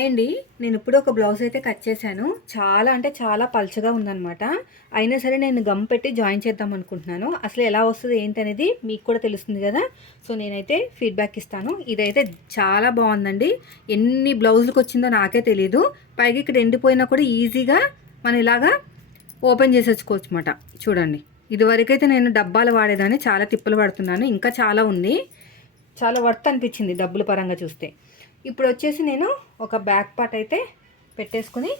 Hi అండి నేను ఇప్పుడు ఒక బ్లౌజ్ అయితే కట్ చేశాను. చాలా అంటే చాలా పల్చగా ఉందనమాట అయినా సరే నేను గమ్ పెట్టి జాయిన్ చేద్దాం అనుకుంటున్నాను. అసలు ఎలా వస్తుంది ఏంటనేది మీకు కూడా తెలుస్తుంది కదా. సో నేనైతే ఫీడ్బ్యాక్ ఇస్తాను. ఇదైతే చాలా బాగుందండి. ఎన్ని బ్లౌజులకు వచ్చిందో నాకే తెలియదు పైగా ఇక్కడ ఎండిపోయినా కూడా ఈజీగా మనం ఇలాగా ఓపెన్ చేసేసుకోవచ్చు అనమాట చూడండి. ఇదివరకైతే నేను డబ్బాలు వాడేదాన్ని చాలా తిప్పలు పడుతున్నాను. ఇంకా చాలా ఉంది. చాలా వర్త్ అనిపించింది డబ్బుల పరంగా చూస్తే. ఇప్పుడు వచ్చేసి నేను ఒక బ్యాక్ పార్ట్ అయితే పెట్టేసుకుని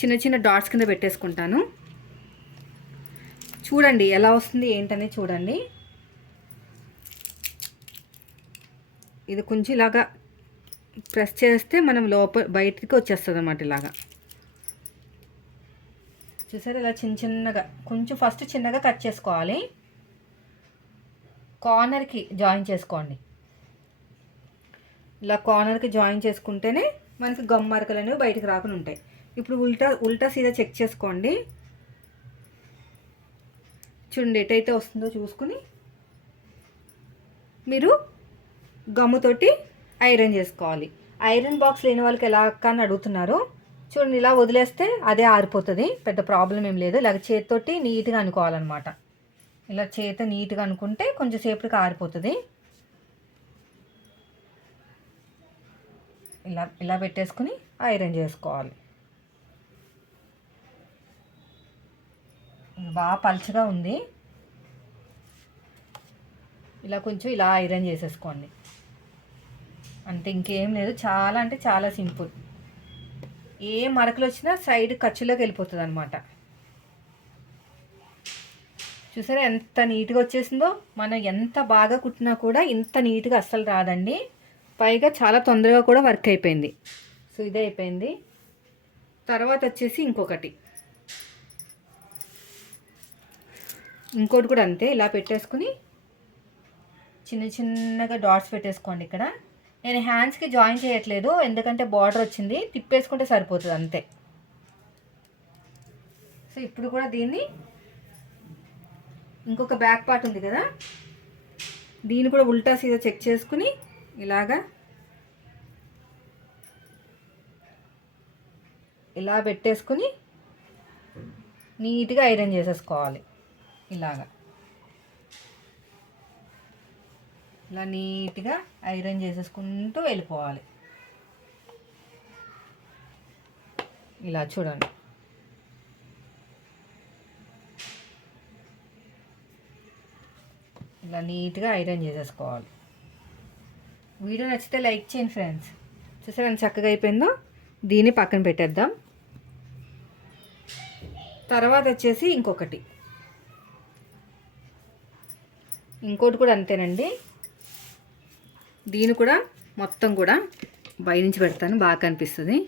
చిన్న చిన్న డాట్స్ కింద పెట్టేసుకుంటాను. చూడండి ఎలా వస్తుంది ఏంటనే చూడండి. ఇది కొంచెం ఇలాగా ప్రెస్ చేస్తే మనం లోపల బయటికి వచ్చేస్తుంది అన్నమాట ఇలాగా. చూసారు ఇలా చిన్న చిన్నగా కొంచెం ఫస్ట్ చిన్నగా కట్ చేసుకోవాలి. కార్నర్కి జాయిన్ చేసుకోండి. ఇలా కార్నర్కి జాయిన్ చేసుకుంటేనే మనకి గమ్ మరకలు అనేవి బయటకు రాకుండా ఉంటాయి. ఇప్పుడు ఉల్టా ఉల్టా సీదా చెక్ చేసుకోండి. చూడండి ఎటైతే వస్తుందో చూసుకుని మీరు గమ్ముతోటి ఐరన్ చేసుకోవాలి. ఐరన్ బాక్స్ లేని వాళ్ళకి ఎలా కానీ అడుగుతున్నారు చూడండి ఇలా వదిలేస్తే అదే ఆరిపోతుంది. పెద్ద ప్రాబ్లం ఏం లేదు. ఇలాగ చేతితోటి నీట్గా అనుకోవాలన్నమాట. ఇలా చేత నీట్గా అనుకుంటే కొంచెం సేపటికి ఆరిపోతుంది. ఇలా ఇలా పెట్టేసుకుని ఐరన్ చేసుకోవాలి. బాగా పలుచగా ఉంది. ఇలా కొంచెం ఇలా ఐరన్ చేసేసుకోండి. అంతే ఇంకేం లేదు. చాలా అంటే చాలా సింపుల్. ఏ మరకలు వచ్చినా సైడ్ ఖర్చులోకి వెళ్ళిపోతుంది అనమాట చూసారా ఎంత నీట్గా వచ్చేసిందో? మనం ఎంత బాగా కుట్టినా కూడా ఇంత నీట్గా అస్సలు రాదండి. పైగా చాలా తొందరగా కూడా వర్క్ అయిపోయింది. సో ఇదే అయిపోయింది. తర్వాత వచ్చేసి ఇంకొకటి. ఇంకోటి కూడా అంతే ఇలా పెట్టేసుకుని చిన్న చిన్నగా డాట్స్ పెట్టేసుకోండి ఇక్కడ. నేను హ్యాండ్స్కి జాయిన్ చేయట్లేదు ఎందుకంటే బార్డర్ వచ్చింది. తిప్పేసుకుంటే సరిపోతుంది అంతే. సో ఇప్పుడు కూడా దీన్ని ఇంకొక బ్యాక్ పార్ట్ ఉంది కదా దీన్ని కూడా ఉల్టా సీదా చెక్ చేసుకుని ఇలాగా ఇలా పెట్టేసుకుని నీట్గా ఐరన్ చేసేసుకోవాలి. ఇలాగా. ఇలా నీట్గా ఐరన్ చేసేసుకుంటూ వెళ్ళిపోవాలి. ఇలా చూడండి. ఇలా నీట్గా ఐరన్ చేసేసుకోవాలి. వీడియో నచ్చితే లైక్ చేయండి ఫ్రెండ్స్. చూసారా ఎంత చక్కగా అయిపోయిందో? దీన్ని పక్కన పెట్టేద్దాం. తర్వాత వచ్చేసి ఇంకొకటి. ఇంకోటి కూడా అంతేనండి. దీని కూడా మొత్తం కూడా బయ నుంచి పెడతాను. బాగా కనిపిస్తుంది.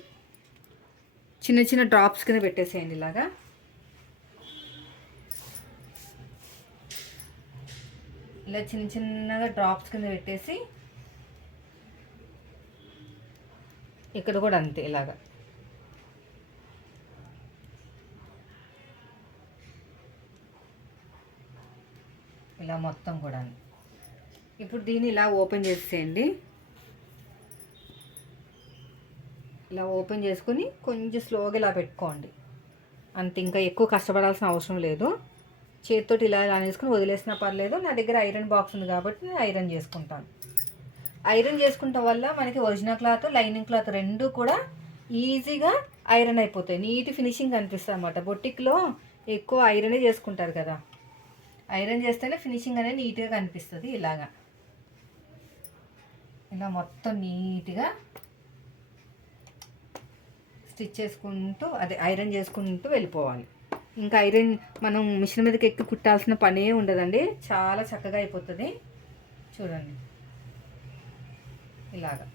చిన్న చిన్న డ్రాప్స్ కింద పెట్టేసేయండి ఇలాగా. ఇలా చిన్న చిన్నగా డ్రాప్స్ కింద పెట్టేసి ఇక్కడ కూడా అంతే ఇలాగా. ఇలా మొత్తం కూడా ఇప్పుడు దీన్ని ఇలా ఓపెన్ చేసేయండి. ఇలా ఓపెన్ చేసుకుని కొంచెం స్లోగా ఇలా పెట్టుకోండి. అంత ఇంకా ఎక్కువ కష్టపడాల్సిన అవసరం లేదు. చేతితోటి ఇలా ఇలా వేసుకుని వదిలేసినా పర్లేదు. నా దగ్గర ఐరన్ బాక్స్ ఉంది కాబట్టి నేను ఐరన్ చేసుకుంటాను. ఐరన్ చేసుకుంటాం వల్ల మనకి ఒరిజినల్ క్లాత్ లైనింగ్ క్లాత్ రెండు కూడా ఈజీగా ఐరన్ అయిపోతాయి. నీట్ ఫినిషింగ్ కనిపిస్తుంది అనమాట బొట్టిక్లో ఎక్కువ ఐరనే చేసుకుంటారు కదా. ఐరన్ చేస్తేనే ఫినిషింగ్ అనేది నీట్గా కనిపిస్తుంది ఇలాగా. ఇలా మొత్తం నీట్గా స్టిచ్ చేసుకుంటూ అదే ఐరన్ చేసుకుంటూ వెళ్ళిపోవాలి. ఇంకా ఐరన్ మనం మిషన్ మీదకి ఎక్కి కుట్టాల్సిన పనే ఉండదండి. చాలా చక్కగా అయిపోతుంది. చూడండి. ఇలాగా.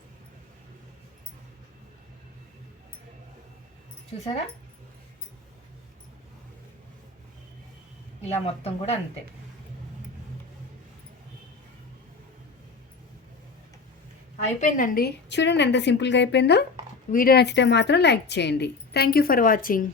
చూసారా? ఇలా మొత్తం కూడా అంతే. అయిపోయిందండి. చూడండి ఎంత సింపుల్గా అయిపోయిందో. వీడియో నచ్చితే మాత్రం లైక్ చేయండి. Thank you for watching